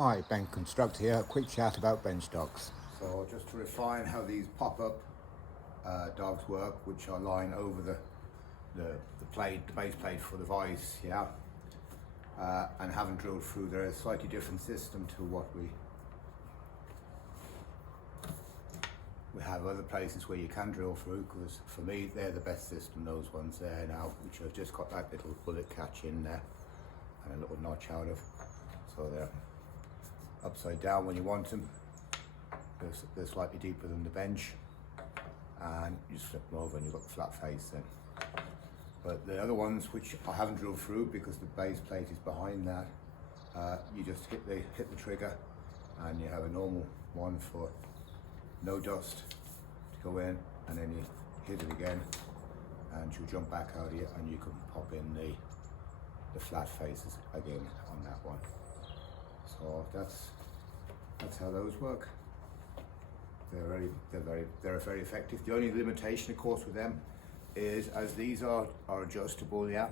Hi, Ben Constructor here. A quick chat about bench dogs. So just to refine how these pop-up dogs work, which are lying over the base plate for the vice, yeah, and haven't drilled through. They're a slightly different system to what we have other places where you can drill through, because for me they're the best system, those ones there now, which have just got that little bullet catch in there and a little notch out of, so they're upside down when you want them. They're slightly deeper than the bench, and you just flip them over and you've got the flat face then. But the other ones, which I haven't drilled through because the base plate is behind that, you just hit the trigger and you have a normal one for no dust to go in, and then you hit it again and she'll jump back out here, and you can pop in the flat faces again on that one. So that's how those work. They're very effective. The only limitation, of course, with them is, as these are adjustable, yeah,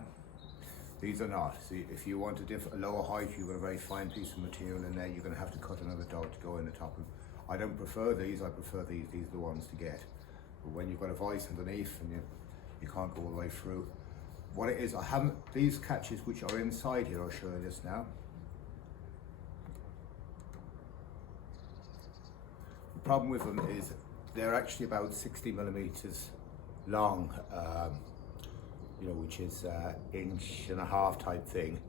these are not. So if you want a lower height, you've got a very fine piece of material in there, you're going to have to cut another dog to go in the top of them. I don't prefer these, I prefer these. These are the ones to get. But when you've got a vice underneath and you can't go all the way through, what it is, I haven't, these catches which are inside here, I'll show you this now. The problem with them is they're actually about 60 millimeters long, which is inch and a half type thing,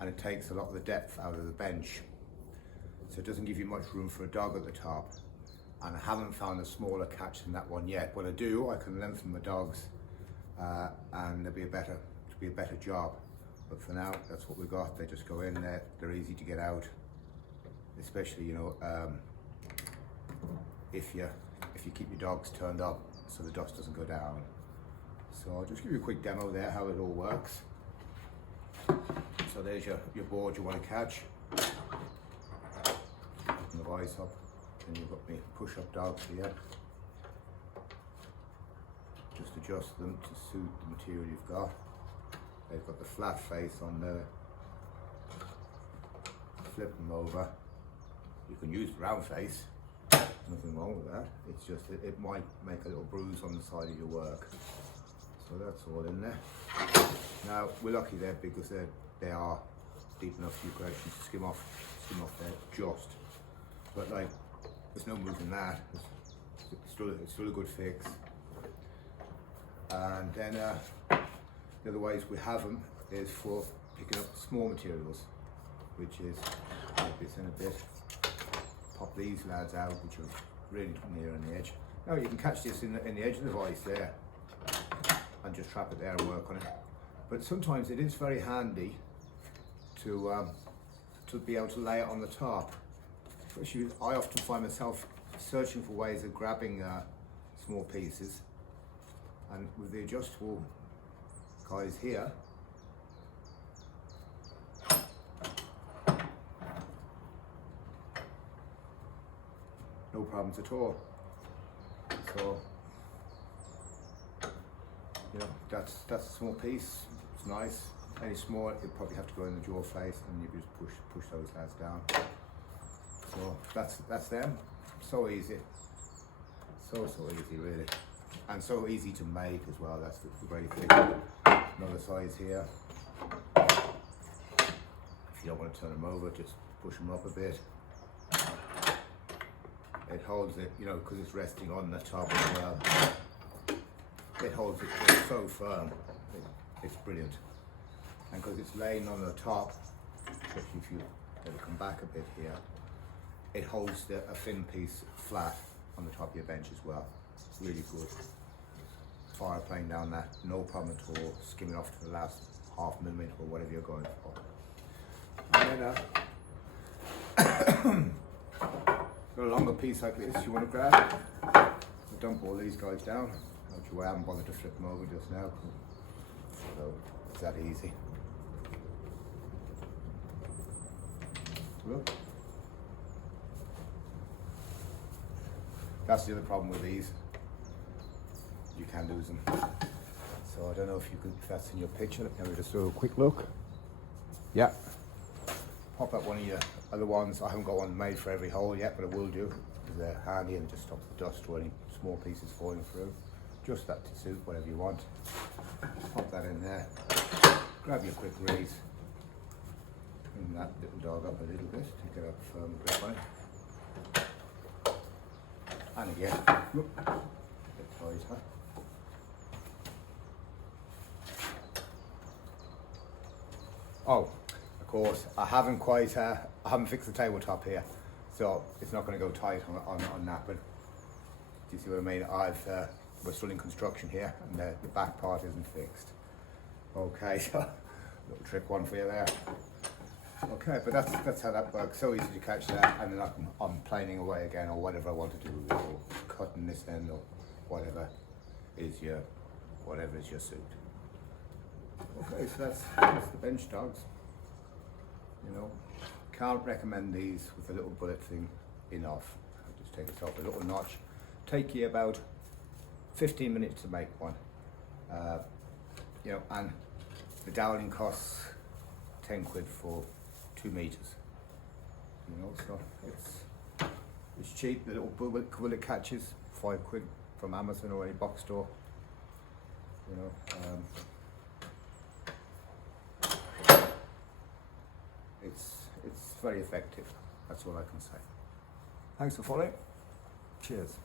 and it takes a lot of the depth out of the bench. So it doesn't give you much room for a dog at the top. And I haven't found a smaller catch than that one yet. When I do, I can lengthen my dogs and it'll be a better job. But for now, that's what we got. They just go in there, they're easy to get out, especially, if you keep your dogs turned up so the dust doesn't go down. So I'll just give you a quick demo there how it all works. So there's your board you want to catch. Open the vice up, and you've got me push-up dogs here. Just adjust them to suit the material you've got. They've got the flat face on there. Flip them over. You can use the round face. Nothing wrong with that. It's just it might make a little bruise on the side of your work. So that's all in there. Now we're lucky there because they are deep enough you can actually skim off there just. But like, there's no moving that. It's still a good fix. And then the other ways we have them is for picking up small materials, which is like this in a bit. Pop these lads out, which are really near on the edge. Now you can catch this in the edge of the vice there, and just trap it there and work on it. But sometimes it is very handy to be able to lay it on the top. Especially, I often find myself searching for ways of grabbing small pieces, and with the adjustable guys here, no problems at all. So, that's a small piece. It's nice. Any smaller, you'd probably have to go in the jaw face, and you just push those lads down. So that's them. So easy. So easy, really, and so easy to make as well. That's the great thing. Another size here. If you don't want to turn them over, just push them up a bit. It holds it, because it's resting on the top as well. It holds it so firm. It's brilliant. And because it's laying on the top, especially if you let it come back a bit here, it holds a thin piece flat on the top of your bench as well. It's really good. Fire plane down that, no problem at all. Skimming off to the last half millimeter or whatever you're going for. And then, got a longer piece like this you want to grab. So dump all these guys down. I haven't bothered to flip them over just now. So it's that easy. Look. That's the other problem with these. You can lose them. So I don't know if that's in your picture. Let me just do a quick look. Yeah. Pop out one of your Other ones, I haven't got one made for every hole yet, but I will do, because they're handy and just stops the dust or any small pieces falling through. Just that to suit whatever you want. Pop that in there. Grab your quick raise. Bring that little dog up a little bit to get a firm grip on it. And again, whoop, a bit tighter. Oh, of course, I haven't fixed the tabletop here, so it's not going to go tight on that, but do you see what I mean? We're still in construction here, and the back part isn't fixed. Okay, so little trick one for you there. Okay, but that's how that works. So easy to catch that, and then I'm planing away again, or whatever I want to do with it, or cutting this end, or whatever is your suit. Okay, so that's the bench dogs. You know, can't recommend these with a little bullet thing enough. Just take it off a little notch. Take you about 15 minutes to make one. You know, and the doweling costs 10 quid for 2 meters. You know, so it's cheap. The little bullet catches, 5 quid from Amazon or any box store. You know, it's very effective. That's all I can say. Thanks for following. Cheers.